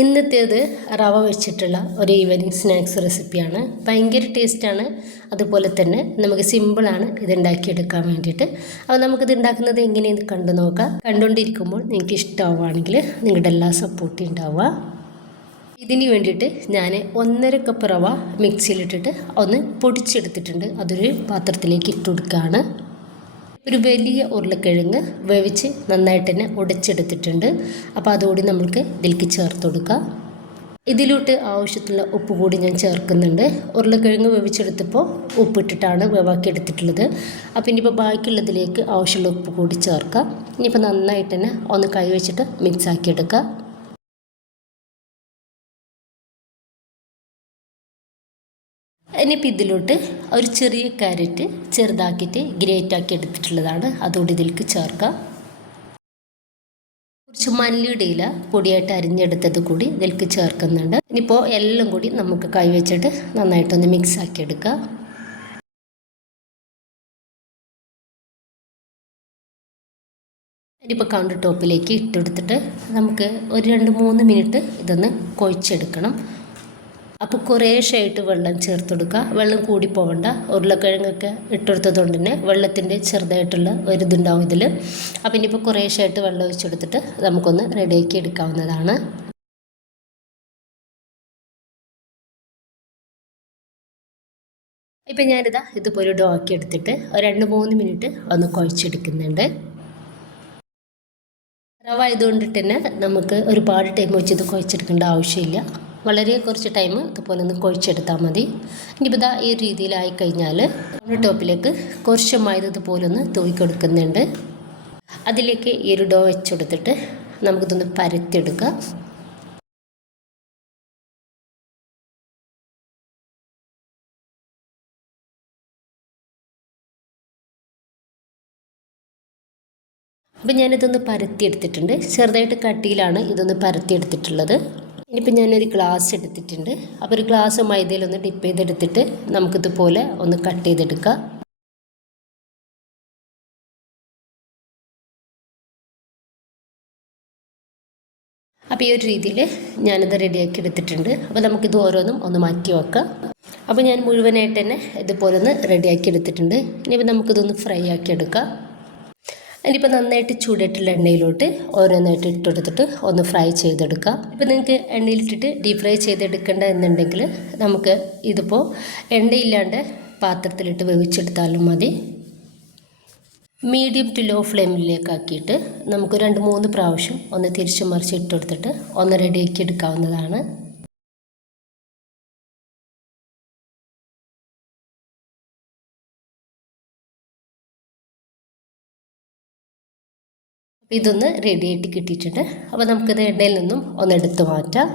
ഇന്നത്തേത് റവ വെച്ചിട്ടുള്ള ഒരു ഈവനിങ് സ്നാക്സ് റെസിപ്പിയാണ്. ഭയങ്കര ടേസ്റ്റാണ്. അതുപോലെ തന്നെ നമുക്ക് സിമ്പിളാണ് ഇതുണ്ടാക്കിയെടുക്കാൻ വേണ്ടിയിട്ട്. അപ്പോൾ നമുക്കിത് ഉണ്ടാക്കുന്നത് എങ്ങനെയെന്ന് കണ്ടു നോക്കാം. കണ്ടുകൊണ്ടിരിക്കുമ്പോൾ നിങ്ങൾക്ക് ഇഷ്ടമാവുകയാണെങ്കിൽ നിങ്ങളുടെ എല്ലാ സപ്പോർട്ടും ഉണ്ടാവുക. ഇതിന് വേണ്ടിയിട്ട് ഞാൻ 1.5 കപ്പ് റവ മിക്സിയിലിട്ടിട്ട് ഒന്ന് പൊടിച്ചെടുത്തിട്ടുണ്ട്. അതൊരു പാത്രത്തിലേക്ക് ഇട്ട് കൊടുക്കുകയാണ്. ഒരു വലിയ ഉരുളക്കിഴങ്ങ് വേവിച്ച് നന്നായിട്ട് തന്നെ ഉടച്ചെടുത്തിട്ടുണ്ട്. അപ്പോൾ അതുകൂടി നമുക്ക് ഇതിലേക്ക് ചേർത്ത് കൊടുക്കാം. ഇതിലോട്ട് ആവശ്യത്തിലുള്ള ഉപ്പ് കൂടി ഞാൻ ചേർക്കുന്നുണ്ട്. ഉരുളക്കിഴങ്ങ് വേവിച്ചെടുത്തപ്പോൾ ഉപ്പിട്ടിട്ടാണ് വേവാക്കി എടുത്തിട്ടുള്ളത്. അപ്പോൾ ഇനിയിപ്പോൾ ബാക്കിയുള്ളതിലേക്ക് ആവശ്യമുള്ള ഉപ്പ് കൂടി ചേർക്കാം. ഇനിയിപ്പോൾ നന്നായിട്ട് തന്നെ ഒന്ന് കൈ വെച്ചിട്ട് മിക്സാക്കി എടുക്കാം. ഇനിയിപ്പോൾ ഇതിലോട്ട് ഒരു ചെറിയ ക്യാരറ്റ് ചെറുതാക്കിയിട്ട് ഗ്രേറ്റ് ആക്കി എടുത്തിട്ടുള്ളതാണ്. അതുകൊണ്ട് ഇതിലേക്ക് ചേർക്കാം. കുറച്ച് മല്ലിയുടെ ഇല പൊടിയായിട്ട് അരിഞ്ഞെടുത്തത് കൂടി ഇതിലേക്ക് ചേർക്കുന്നുണ്ട്. ഇനിയിപ്പോൾ എല്ലാം കൂടി നമുക്ക് കൈ വെച്ചിട്ട് നന്നായിട്ടൊന്ന് മിക്സ് ആക്കി എടുക്കാം. ഇനിയിപ്പോൾ കൗണ്ടർ ടോപ്പിലേക്ക് ഇട്ടെടുത്തിട്ട് നമുക്ക് ഒരു 2-3 മിനിറ്റ് ഇതൊന്ന് കുഴച്ചെടുക്കണം. അപ്പോൾ കുറേശ്ശായിട്ട് വെള്ളം ചേർത്ത് കൊടുക്കുക. വെള്ളം കൂടി പോകണ്ട. ഉരുളക്കിഴങ്ങൊക്കെ ഇട്ടെടുത്തത് കൊണ്ട് തന്നെ വെള്ളത്തിൻ്റെ ചെറുതായിട്ടുള്ള ഒരിതുണ്ടാവും ഇതിൽ. അപ്പോൾ ഇനിയിപ്പോൾ കുറേശ്ശായിട്ട് വെള്ളം ഒഴിച്ചെടുത്തിട്ട് നമുക്കൊന്ന് റെഡിയാക്കി എടുക്കാവുന്നതാണ്. ഇപ്പം ഞാനിതാ ഇതുപോലെ ഡോ ആക്കി എടുത്തിട്ട് 2-3 മിനിറ്റ് ഒന്ന് കുഴച്ചെടുക്കുന്നുണ്ട്. റവ ആയതുകൊണ്ടിട്ട് തന്നെ നമുക്ക് ഒരുപാട് ടൈം വെച്ച് ഇത് കുഴച്ചെടുക്കേണ്ട ആവശ്യമില്ല. വളരെ കുറച്ച് ടൈം ഇതുപോലെ ഒന്ന് കുഴച്ചെടുത്താൽ മതി. ഇനിയിപ്പോൾ ഇതാ ഈ രീതിയിലായി കഴിഞ്ഞാൽ ടോപ്പിലേക്ക് കുറച്ച് മൈദ ഇതുപോലെ ഒന്ന് തൂക്കി കൊടുക്കുന്നുണ്ട്. അതിലേക്ക് ഈ ഒരു ഡോ വെച്ചെടുത്തിട്ട് നമുക്കിതൊന്ന് പരത്തിയെടുക്കാം. അപ്പം ഞാനിതൊന്ന് പരത്തിയെടുത്തിട്ടുണ്ട്. ചെറുതായിട്ട് കട്ടിയിലാണ് ഇതൊന്ന് പരത്തിയെടുത്തിട്ടുള്ളത്. ഇനിയിപ്പോൾ ഞാനൊരു ഗ്ലാസ് എടുത്തിട്ടുണ്ട്. അപ്പോൾ ഒരു ഗ്ലാസ് മൈദയിലൊന്ന് ഡിപ്പ് ചെയ്തെടുത്തിട്ട് നമുക്കിതുപോലെ ഒന്ന് കട്ട് ചെയ്തെടുക്കാം. അപ്പോൾ ഈ ഒരു രീതിയിൽ ഞാനിത് റെഡിയാക്കി എടുത്തിട്ടുണ്ട്. അപ്പോൾ നമുക്കിത് ഓരോന്നും ഒന്ന് മാറ്റി വെക്കാം. അപ്പോൾ ഞാൻ മുഴുവനായിട്ട് തന്നെ ഇതുപോലെ ഒന്ന് റെഡിയാക്കി എടുത്തിട്ടുണ്ട്. ഇനിയിപ്പോൾ നമുക്കിതൊന്ന് ഫ്രൈ ആക്കി എടുക്കാം. ഇനിയിപ്പോൾ നന്നായിട്ട് ചൂടായിട്ടുള്ള എണ്ണയിലോട്ട് ഓരോന്നായിട്ട് ഇട്ടെടുത്തിട്ട് ഒന്ന് ഫ്രൈ ചെയ്തെടുക്കാം. ഇപ്പോൾ നിങ്ങൾക്ക് എണ്ണയിലിട്ടിട്ട് ഡീപ് ഫ്രൈ ചെയ്തെടുക്കേണ്ട എന്നുണ്ടെങ്കിൽ നമുക്ക് ഇതിപ്പോൾ എണ്ണയില്ലാണ്ട് പാത്രത്തിലിട്ട് വേവിച്ചെടുത്താലും മതി. മീഡിയം ടു ലോ ഫ്ലെയിമിലേക്കാക്കിയിട്ട് നമുക്ക് 2-3 പ്രാവശ്യം ഒന്ന് തിരിച്ച് മറിച്ച് ഇട്ടെടുത്തിട്ട് ഒന്ന് റെഡിയാക്കി എടുക്കാവുന്നതാണ്. ഇതൊന്ന് റെഡിയായിട്ട് കിട്ടിയിട്ടുണ്ട്. അപ്പോൾ നമുക്കിത് എണ്ണയിൽ നിന്നും ഒന്ന് എടുത്ത് മാറ്റാം.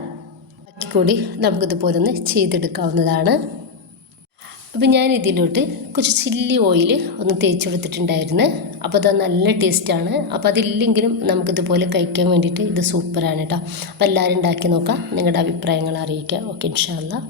ബാക്കി കൂടി നമുക്കിതുപോലെ ഒന്ന് ചെയ്തെടുക്കാവുന്നതാണ്. അപ്പോൾ ഞാൻ ഇതിലോട്ട് കുറച്ച് ചില്ലി ഓയിൽ ഒന്ന് തേച്ച് കൊടുത്തിട്ടുണ്ടായിരുന്നു. അപ്പോൾ അത് നല്ല ടേസ്റ്റാണ്. അപ്പോൾ അതില്ലെങ്കിലും നമുക്കിതുപോലെ കഴിക്കാൻ വേണ്ടിയിട്ട് ഇത് സൂപ്പറാണ് കേട്ടോ. അപ്പോൾ എല്ലാവരും ഉണ്ടാക്കി നോക്കാം. നിങ്ങളുടെ അഭിപ്രായങ്ങൾ അറിയിക്കുക. ഓക്കെ, ഇൻഷാ അല്ലാഹ്.